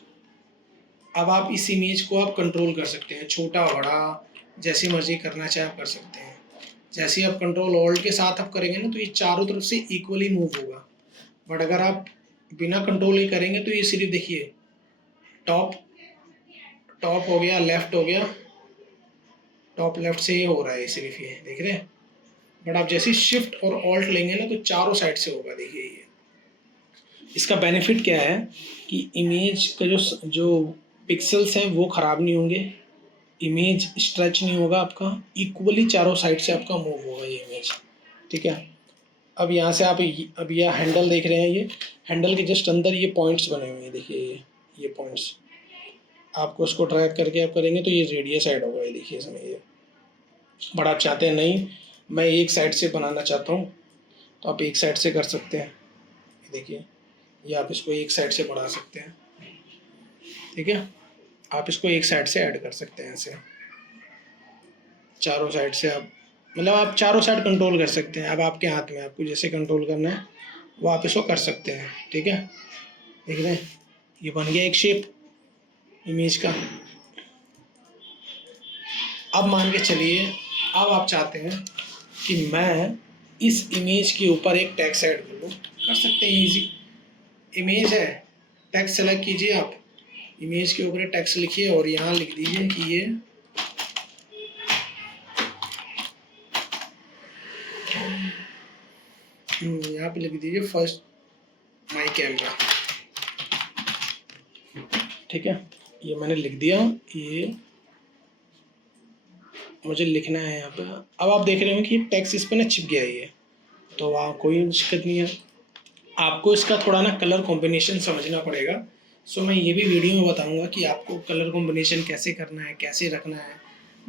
अब आप इस इमेज को आप कंट्रोल कर सकते हैं, छोटा बड़ा जैसी मर्जी करना चाहे आप कर सकते हैं। जैसे आप कंट्रोल ऑल्ट के साथ आप करेंगे ना तो ये चारों तरफ से इक्वली मूव होगा। बट अगर आप बिना कंट्रोल ही करेंगे तो ये सिर्फ देखिए टॉप टॉप हो गया, लेफ्ट हो गया, टॉप लेफ्ट से ये हो रहा है सिर्फ, ये देख रहे हैं। बट आप जैसे शिफ्ट और ऑल्ट लेंगे ना तो चारों साइड से होगा। देखिए ये इसका बेनिफिट क्या है कि इमेज का जो पिक्सल्स हैं वो ख़राब नहीं होंगे, इमेज स्ट्रेच नहीं होगा, आपका इक्वली चारों साइड से आपका मूव होगा ये इमेज, ठीक है। अब यहाँ से आप अब यह हैंडल देख रहे हैं, ये हैंडल के जस्ट अंदर ये पॉइंट्स बने हुए हैं, देखिए ये पॉइंट्स। आपको उसको ड्रैग करके आप करेंगे तो ये रेडियस साइड होगा, ये देखिए इसमें ये। बट आप चाहते हैं नहीं मैं एक साइड से बनाना चाहता हूँ तो आप एक साइड से कर सकते हैं। ये देखिए ये आप इसको एक साइड से बढ़ा सकते हैं, ठीक है। आप इसको एक साइड से ऐड कर सकते हैं ऐसे, चारों साइड से आप मतलब आप चारों साइड कंट्रोल कर सकते हैं। अब आपके हाथ में, आपको जैसे कंट्रोल करना है वो आप इसको कर सकते हैं, ठीक है। देख रहे हैं ये बन गया एक शेप इमेज का। अब मान के चलिए अब आप चाहते हैं कि मैं इस इमेज के ऊपर एक टेक्स्ट ऐड कर लूँ, कर सकते हैं, इजी। इमेज है, टेक्स्ट सेलेक्ट कीजिए, आप इमेज के ऊपर टेक्स्ट लिखिए और यहाँ लिख दीजिए कि ये यहाँ पे लिख दीजिए फर्स्ट माई कैमरा, ठीक है। ये मैंने लिख दिया, ये मुझे लिखना है यहाँ पे। अब आप देख रहे हो कि टेक्स्ट इस पे ना चिप गया है, तो वहाँ कोई दिक्कत नहीं है। आपको इसका थोड़ा ना कलर कॉम्बिनेशन समझना पड़ेगा। सो मैं ये भी वीडियो में बताऊंगा कि आपको कलर कॉम्बिनेशन कैसे करना है, कैसे रखना है,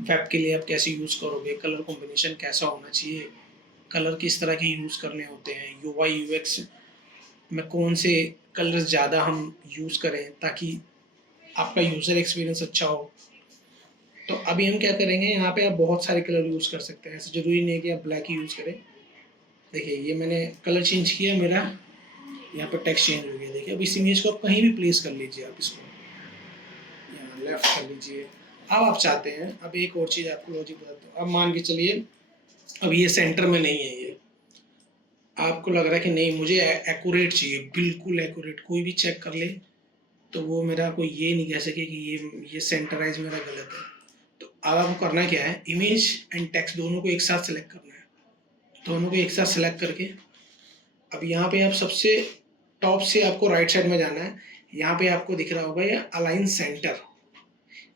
वेब के लिए आप कैसे यूज़ करोगे, कलर कॉम्बिनेशन कैसा होना चाहिए, कलर किस तरह के यूज़ करने होते हैं, यूआई यूएक्स में कौन से कलर्स ज़्यादा हम यूज़ करें ताकि आपका यूज़र एक्सपीरियंस अच्छा हो। तो अभी हम क्या करेंगे, यहाँ पे आप बहुत सारे कलर यूज़ कर सकते हैं, ऐसा ज़रूरी नहीं है कि आप ब्लैक ही यूज़ करें। देखिए ये मैंने कलर चेंज किया, मेरा यहाँ पर टेक्स्ट चेंज हो गया। देखिए अब इस इमेज को आप कहीं भी प्लेस कर लीजिए, आप इसको यहाँ लेफ्ट कर लीजिए। अब आप चाहते हैं, अब एक और चीज़ आपको लॉजिक बताता हूँ। अब मान के चलिए अब ये सेंटर में नहीं है, ये आपको लग रहा है कि नहीं मुझे एक्यूरेट चाहिए, बिल्कुल एक्यूरेट, कोई भी चेक कर ले तो वो मेरा कोई ये नहीं कह सके कि ये सेंटराइज मेरा गलत है। तो अब आपको करना क्या है, इमेज एंड टेक्स्ट दोनों को एक साथ सेलेक्ट करना है। दोनों को एक साथ सेलेक्ट करके अब यहाँ पे आप सबसे टॉप से आपको राइट साइड में जाना है। यहाँ पे आपको दिख रहा होगा ये अलाइन सेंटर,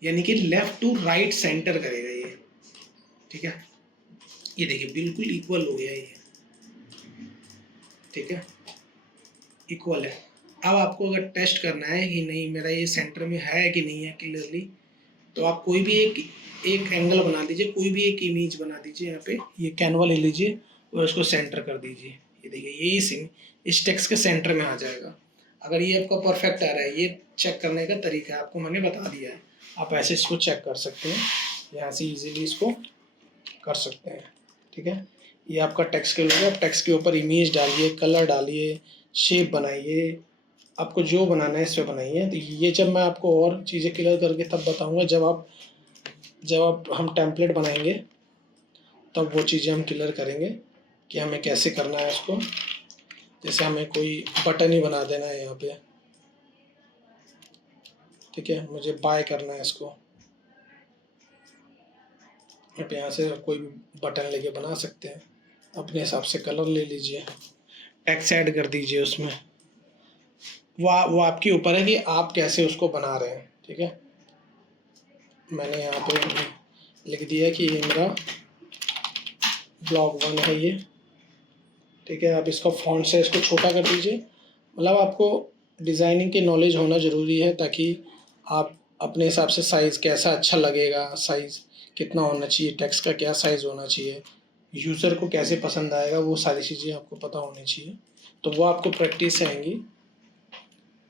यानी कि लेफ्ट टू राइट सेंटर करेगा ये, ठीक है। ये देखिए बिल्कुल इक्वल हो गया ये, ठीक है, इक्वल है। अब आपको अगर टेस्ट करना है कि नहीं मेरा ये सेंटर में है कि नहीं है क्लियरली, तो आप कोई भी एक एंगल बना दीजिए, कोई भी एक इमेज बना दीजिए। यहाँ पे ये कैनवा ले लीजिए और इसको सेंटर कर दीजिए। ये देखिए ये इस टेक्स्ट के सेंटर में आ जाएगा। अगर ये आपका परफेक्ट आ रहा है, ये चेक करने का तरीका आपको मैंने बता दिया है। आप ऐसे इसको चेक कर सकते हैं, यहाँ से ईजिली इसको कर सकते हैं, ठीक है। ये आपका टेक्स्ट के लिए, आप टेक्स्ट के ऊपर इमेज डालिए, कलर डालिए, शेप बनाइए, आपको जो बनाना है इस पर बनाइए। तो ये जब मैं आपको और चीज़ें क्लियर करके तब बताऊंगा, जब आप हम टेम्पलेट बनाएंगे तब वो चीज़ें हम क्लियर करेंगे कि हमें कैसे करना है उसको। जैसे हमें कोई बटन ही बना देना है यहाँ पे, ठीक है, मुझे बाय करना है इसको, आप यहाँ से कोई भी बटन लेके बना सकते हैं। अपने हिसाब से कलर ले लीजिए, टेक्स्ट ऐड कर दीजिए उसमें, वो आपके ऊपर है कि आप कैसे उसको बना रहे हैं, ठीक है। मैंने यहाँ पे लिख दिया कि ये मेरा ब्लॉग 1 है ये, ठीक है। आप इसका फॉन्ट से इसको छोटा कर दीजिए। मतलब आपको डिज़ाइनिंग की नॉलेज होना ज़रूरी है ताकि आप अपने हिसाब से साइज़ कैसा अच्छा लगेगा, साइज़ कितना होना चाहिए, टेक्स्ट का क्या साइज़ होना चाहिए, यूज़र को कैसे पसंद आएगा, वो सारी चीज़ें आपको पता होनी चाहिए। तो वो आपको प्रैक्टिस से आएंगी,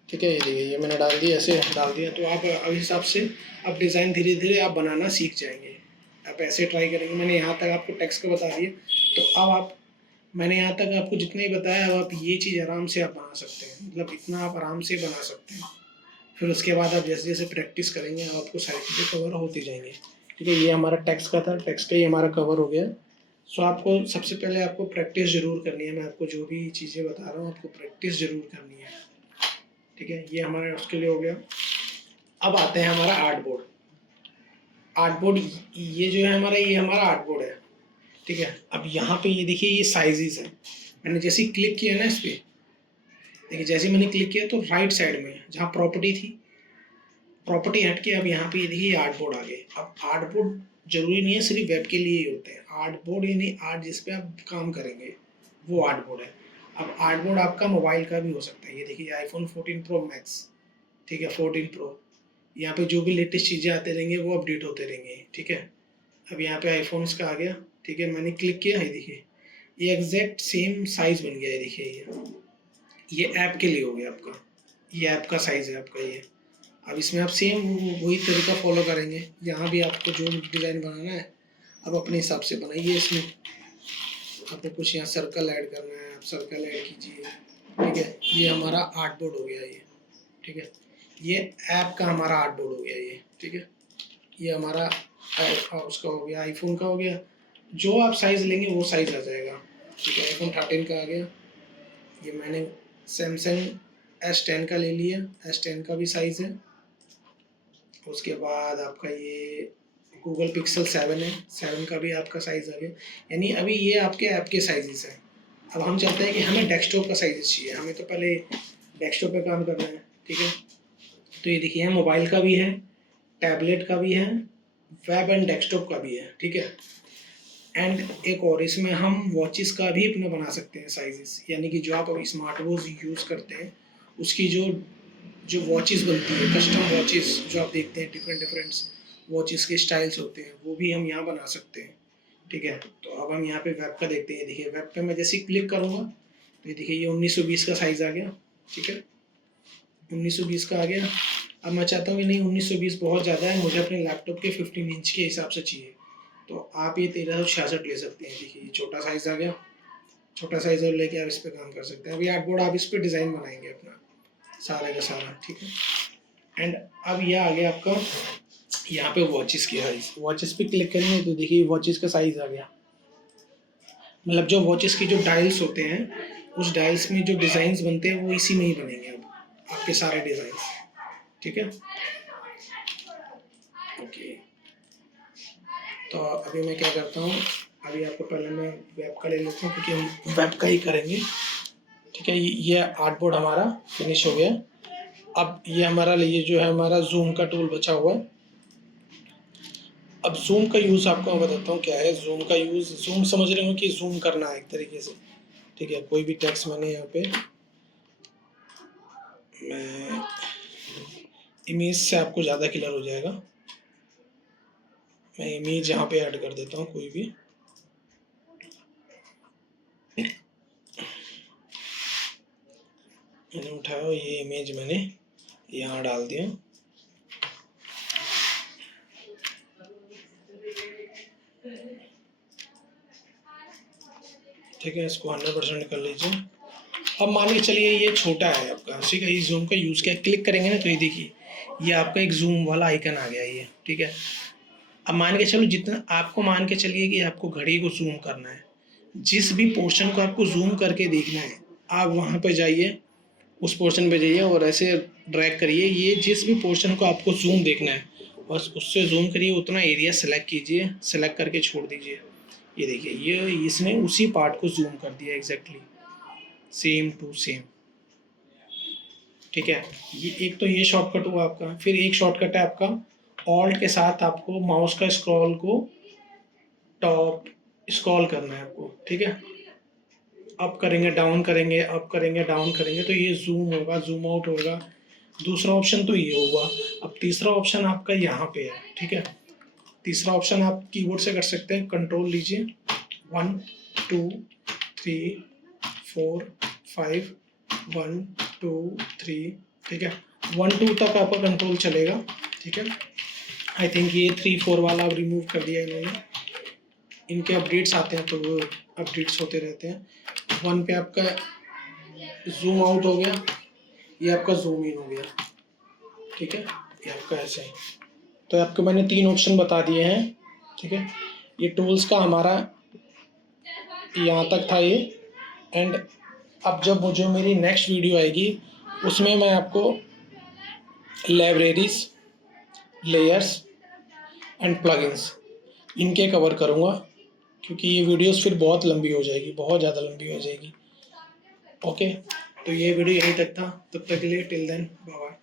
ठीक है। ये देखिए ये मैंने डाल दिया, ऐसे डाल दिया, तो आप इस हिसाब से अब डिज़ाइन धीरे धीरे आप बनाना सीख जाएंगे। आप ऐसे ट्राई करेंगे। मैंने यहाँ तक आपको टेक्स्ट का बता दिया, तो अब आप, मैंने यहाँ तक आपको जितना ही बताया, अब आप ये चीज़ आराम से आप बना सकते हैं, मतलब इतना आप आराम से बना सकते हैं। फिर उसके बाद आप जैसे जैसे प्रैक्टिस करेंगे आपको सारी चीज़ें कवर होती जाएंगी, ठीक है। ये हमारा टेक्स्ट का था, टेक्स्ट का ही हमारा कवर हो गया। सो आपको सबसे पहले आपको प्रैक्टिस ज़रूर करनी है। मैं आपको जो भी चीज़ें बता रहा हूँ आपको प्रैक्टिस ज़रूर करनी है, ठीक है। ये हमारा उसके लिए हो गया। अब आते हैं हमारा आर्ट बोर्ड। आर्ट बोर्ड ये जो है हमारा, ये हमारा आर्ट बोर्ड है, ठीक है। अब यहाँ पे ये देखिए ये साइजेस हैं। मैंने जैसे ही क्लिक किया ना इस पर, देखिए जैसे ही मैंने क्लिक किया तो राइट साइड में जहाँ प्रॉपर्टी थी, प्रॉपर्टी हट के अब यहाँ पे ये देखिए आर्ट बोर्ड आ गए। अब आर्ट बोर्ड जरूरी नहीं है सिर्फ वेब के लिए ही होते हैं। आर्ट बोर्ड यानी आर्ट जिस पे आप काम करेंगे वो आर्ट बोर्ड है। अब आर्ट बोर्ड आपका मोबाइल का भी हो सकता है। ये देखिए आईफोन 14 प्रो मैक्स, ठीक है, 14 प्रो, यहाँ पे जो भी लेटेस्ट चीज़ें आते रहेंगे वो अपडेट होते रहेंगे, ठीक है। अब यहाँ पे आईफोन्स का आ गया, ठीक है। मैंने क्लिक किया है, देखिए ये एग्जैक्ट सेम साइज बन गया है। देखिए ये ऐप के लिए हो गया आपका, ये ऐप का साइज है आपका ये। अब इसमें आप सेम वही तरीका फॉलो करेंगे। यहाँ भी आपको जो डिज़ाइन बनाना है अब अपने हिसाब से बनाइए। इसमें आपको कुछ यहाँ सर्कल ऐड करना है, आप सर्कल ऐड कीजिए, ठीक है। ये हमारा आर्ट बोर्ड हो गया ये, ठीक है। ये ऐप का हमारा आर्ट बोर्ड हो गया ये, ठीक है। ये हमारा उसका हो गया, आईफोन का हो गया। जो आप साइज़ लेंगे वो साइज़ आ जाएगा, ठीक है। आईफोन 13 का आ गया। ये मैंने सैमसंग S10 का ले लिया, S10 का भी साइज़ है। उसके बाद आपका ये गूगल पिक्सल 7 है, 7 का भी आपका साइज़ आ गया। यानी अभी ये आपके ऐप के साइजेस हैं। अब हम चाहते हैं कि हमें डेस्कटॉप का साइज़ चाहिए, हमें तो पहले डेस्कटॉप पे काम करना है, ठीक है। तो ये देखिए मोबाइल का भी है, टैबलेट का भी है, वेब एंड डेस्कटॉप का भी है, ठीक है। एंड एक और इसमें हम वॉचेस का भी अपना बना सकते हैं साइजेस, यानी कि जो आप अभी स्मार्ट वॉच यूज़ करते हैं उसकी जो जो वॉचेस बनती है, कस्टम वॉचेस जो आप देखते हैं, डिफरेंट वॉचेस के स्टाइल्स होते हैं, वो भी हम यहाँ बना सकते हैं। ठीक है, तो अब हम यहाँ पे वेब का देखते हैं। देखिए वेब पे मैं जैसे ही क्लिक करूँगा तो ये देखिए ये 1920 का साइज़ आ गया। ठीक है, 1920 का आ गया। अब मैं चाहता हूँ कि नहीं 1920 बहुत ज़्यादा है, मुझे अपने लैपटॉप के 15 इंच के हिसाब से चाहिए, तो आप ये 1366 ले सकते हैं। देखिए ये छोटा साइज़ आ गया, छोटा साइज़ और लेके आप इस पर काम कर सकते हैं। अभी आर्टबोर्ड आप इस पर डिज़ाइन बनाएंगे अपना सारा का सारा। ठीक है, एंड अब यह आ गया आपका यहाँ पे वॉचेस की साइज़। वॉचेस पे क्लिक करेंगे तो देखिए वॉचेस का साइज़ आ गया। मतलब जो वॉचेस की जो डायल्स होते हैं, उस डायल्स में जो डिज़ाइंस बनते हैं वो इसी में ही बनेंगे अब आपके सारे डिज़ाइंस। ठीक है, ओके। तो अभी मैं क्या करता हूँ, अभी आपको पहले मैं वेब का ले लेता हूँ क्योंकि हम वेब का ही करेंगे। ठीक है, ये आर्टबोर्ड हमारा फिनिश हो गया। अब ये हमारा ये जो है हमारा जूम का टूल बचा हुआ है। अब जूम का यूज़ आपको मैं बताता हूँ क्या है। जूम का यूज़, जूम समझ रहे हो कि जूम करना है एक तरीके से। ठीक है, कोई भी टेक्स्ट मैंने यहाँ पे मैं इमेज से आपको ज़्यादा क्लियर हो जाएगा। मैं इमेज यहाँ पे ऐड कर देता हूँ कोई भी। मैंने उठाया ये इमेज मैंने यहाँ डाल दिया। ठीक है, इसको 100% कर लीजिए। अब मान के चलिए ये छोटा है आपका। ठीक है, ये जूम का यूज़ किया, क्लिक करेंगे ना तो ये देखिए ये आपका एक जूम वाला आइकन आ गया ये। ठीक है, अब मान के चलो जितना आपको, मान के चलिए कि आपको घड़ी को जूम करना है, जिस भी पोर्शन को आपको जूम करके देखना है, आप वहाँ पे जाइए, उस पोर्शन पे जाइए और ऐसे ड्रैग करिए। ये जिस भी पोर्शन को आपको जूम देखना है बस उससे जूम करिए, उतना एरिया सेलेक्ट कीजिए, सेलेक्ट करके छोड़ दीजिए। ये देखिए ये इसने उसी पार्ट को जूम कर दिया एग्जैक्टली सेम टू सेम। ठीक है, ये एक तो ये शॉर्टकट हुआ आपका। फिर एक शॉर्टकट है आपका ऑल्ट के साथ आपको माउस का स्क्रॉल को टॉप स्क्रॉल करना है आपको। ठीक है, अप करेंगे डाउन करेंगे, अप करेंगे डाउन करेंगे तो ये जूम होगा, जूम आउट होगा। दूसरा ऑप्शन तो ये होगा। अब तीसरा ऑप्शन आपका यहाँ पे है। ठीक है, तीसरा ऑप्शन आप कीबोर्ड से कर सकते हैं। कंट्रोल लीजिए, 1 2 3 4 5 1 2 3। ठीक है, 1 2 तक आपका कंट्रोल चलेगा। ठीक है, आई थिंक ये 3 4 वाला अब रिमूव कर दिया इन्होंने। इनके अपडेट्स आते हैं तो वो अपडेट्स होते रहते हैं। 1 पे आपका जूम आउट हो गया, ये आपका जूम इन हो गया। ठीक है, ये आपका ऐसा ही। तो आपको मैंने 3 ऑप्शन बता दिए हैं। ठीक है, ये टूल्स का हमारा यहाँ तक था ये। एंड अब जब मुझे मेरी नेक्स्ट वीडियो आएगी उसमें मैं आपको लाइब्रेरीज, लेयर्स एंड प्लगइन्स इनके कवर करूँगा, क्योंकि ये वीडियोस फिर बहुत लंबी हो जाएगी, बहुत ज़्यादा लंबी हो जाएगी। ओके, तो ये वीडियो यहीं तक था। तब तक के लिए टिल देन बाय बाय।